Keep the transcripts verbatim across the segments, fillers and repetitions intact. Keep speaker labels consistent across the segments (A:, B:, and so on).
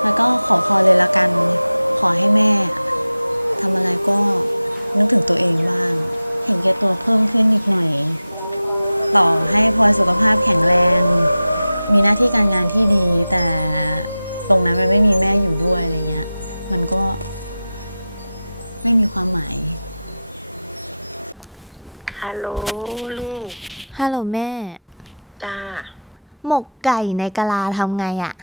A: แล้วก็ขอพรเลยละกันขอให้แม่ทำอะไรก็นึกถึงตัวเองบ้างเห็นแก่ตัวเพิ่มขึ้นอีกหน่อยต่อให้พลอยสุขภาพแข็งแรงมีหน้าที่การงานที่ดีแต่ตรงนั้นมันไม่มีแม่อยู่ด้วยอะไรเงี้ยมันก็ไม่มีความหมาย
B: ฮัลโหลลูก
A: ฮัลโหลแม่
B: จ้า
A: หมกไก่ในกะลาทำไงอะ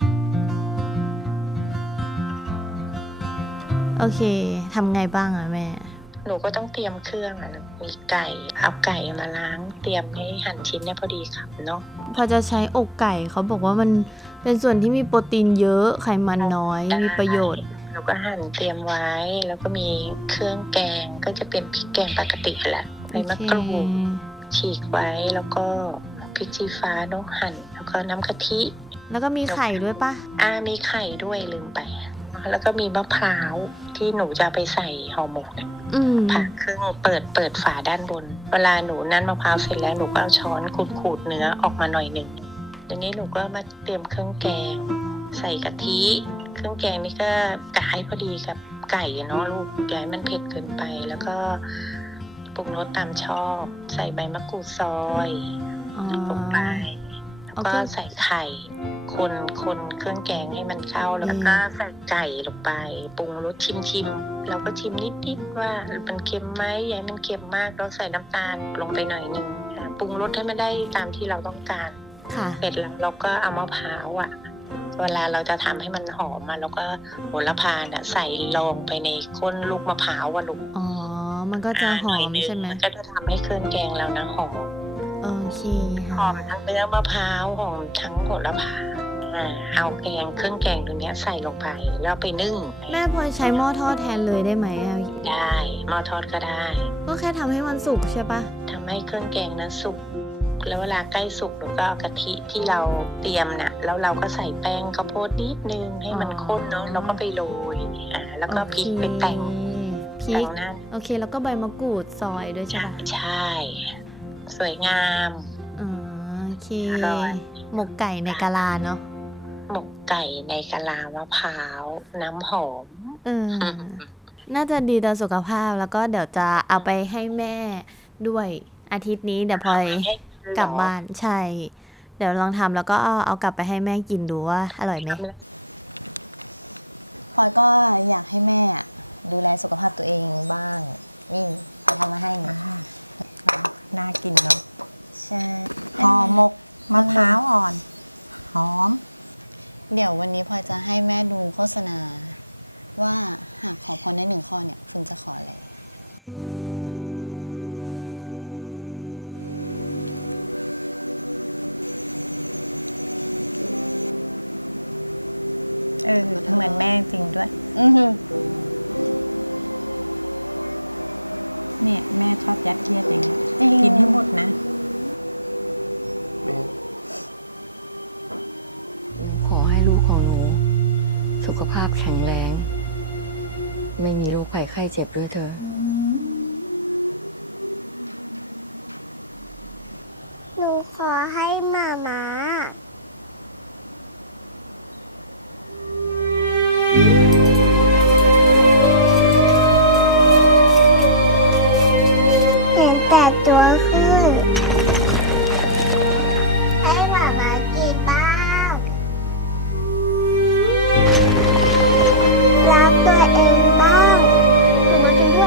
A: โอเคทำไงบ้างอะแม่
B: หนูก็ต้องเตรียมเครื่องอ่ะมีไก่เอาไก่มาล้างเตรียมให้หั่นชิ้นเนี่ยพอดีครับเนาะ
A: พอจะใช้อกไก่เขาบอกว่ามันเป็นส่วนที่มีโปรตีนเยอะไขมันน้อยมีประโยชน์
B: หนูก็หั่นเตรียมไว้แล้วก็มีเครื่องแกงก็จะเป็นพริกแกงปกติแหละใบมะกรูดฉีกไว้แล้วก็พริกชี้ฟ้าเนาะหั่นแล้วก็น้ำกะทิ
A: แล้วก็มีไข่ด้วยปะ
B: อ่ามีไข่ด้วยลืมไปแล้วก็มีมะพร้าวที่หนูจะไปใส่ห่อหมกเนี่ยผ่าครึ่งเปิดเปิดฝาด้านบนเวลาหนูนั่นมะพร้าวเสร็จแล้วหนูก็เอาช้อนขูดๆเนื้อออกมาหน่อยหนึ่งทีนี้หนูก็มาเตรียมเครื่องแกงใส่กะทิเครื่องแกงนี่ก็กะให้พอดีกับไก่เนาะลูกอย่าให้มันเผ็ดเกินไปแล้วก็ปรุงรสตามชอบใส่ใบมะกรูดซอยลงไปแล้วก็ใส่ไข่คนคนเครื่องแกงให้มันเข้าแล้วก็ใส่ไก่ลงไปปรุงรสชิมชิมเราก็ชิมนิดๆว่ามันเค็มไหมอย่าให้มันเค็มมากเราใส่น้ำตาลลงไปหน่อยนึงปรุงรสให้มันได้ตามที่เราต้องการเสร็จแล้วเราก็เอามะพร้าวอ่ะเวลาเราจะทำให้มันหอมมาเราก็โหระพาเนี่ยใส่ลงไปในก้นลูกมะพร้าวอ่ะลูกอ๋อ
A: มันก็จะหอมใช่ไหม
B: มันก็จะทำให้เครื่องแกงเรานะหอม
A: โอเค
B: หอมทั้งเนื้อมะพร้าวหอมทั้งโหระพาเอาแกงเครื่องแกงตรงนี้ใส่ลงไปแล้วไปนึ่ง
A: แม่พอใช้หม้อทอดแทนเลยได้ไหม
B: ได้หม้อทอดก็ได้
A: ก็แค่ทำให้มันสุกใช่ปะ
B: ทำให้เครื่องแกงนั้นสุกแล้วเวลาใกล้สุกเราก็เอากะทิที่เราเตรียมน่ะแล้วเราก็ใส่แป้งข้าวโพดนิดนึงให้มันข้นเนาะแล้วก็ไปโรยอ่าแล้วก็พริกไปแต่ง
A: พริกโอเคแล้วก็ใบมะกรูดซอยด้วยใช่ปะ
B: ใช่สวยงาม
A: อ๋อโอเคหมกไก่ในกะลาเนาะ
B: หมกไก่ในกะลามะพร้าวน้ำหอม
A: เออน่าจะดีต่อสุขภาพแล้วก็เดี๋ยวจะเอาไปให้แม่ด้วยอาทิตย์นี้เดี๋ยวพลอยกลับบ้านใช่เดี๋ยวลองทำแล้วก็เอาเอากลับไปให้แม่กินดูว่าอร่อยไหมพลอยก็อยากให้แม่ดูแลสุขภาพตัวเองบ้างนี่พลอยทำมาให้
C: น่ากินเนาะ
A: ใช่
C: ห่อหมกมะพร้าวอ่อนหอม
A: เดี๋ยววันนี้พลอยจะให้แม่ดูโฆษณาว่าหากขอพรได้หนึ่งข้อเนี่ยคุณจะขออะไร
C: เออเหมือนแม่จริงด้วย
A: อือ
C: เนี่ยแม่ชอบยัดเยียดอย่างนี้กินให้หมดนะ
D: ขอให้ลูกของหนูสุขภาพแข็งแรงไม่มีโรคภัยไข้เจ็บด้วยเธอ
E: หนูขอให้หมาม้าเห็นแต่ตัวขึ้นให้หมาม้ากินบ้างรักตัวเองบ้างมันด้วย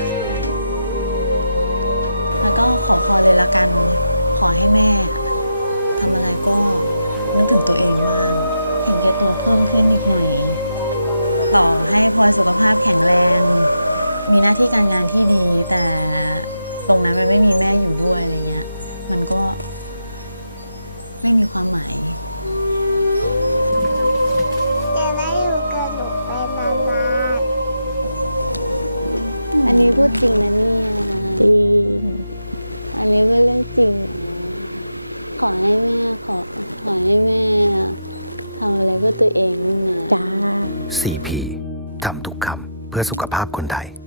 A: แล้วก็ขอพรเลยละกันขอให้แม่ทำอะไรก็นึกถึงตัวเองบ้างเห็นแก่ตัวเพิ่มขึ้นอีกหน่อยต่อให้พลอยสุขภาพแข็งแรงมีหน้าที่การงานที่ดีแต่ตรงนั้นมันไม่มีแม่อยู่ด้วยอะไรเงี้ยมันก็ไม่มีความหมาย
E: จะได้อยู่กับหนูไปนาน
A: ๆอันนี้พูดจริงนะเนี่ย
C: จริง
A: อันนี้เป็นเรื่องจริงขอให้แม่ขอขอให้แม่ทำอะไรเพื่อตัวเองนะ
C: จ้า
F: ซี พี ทำทุกคำเพื่อสุขภาพคนไทย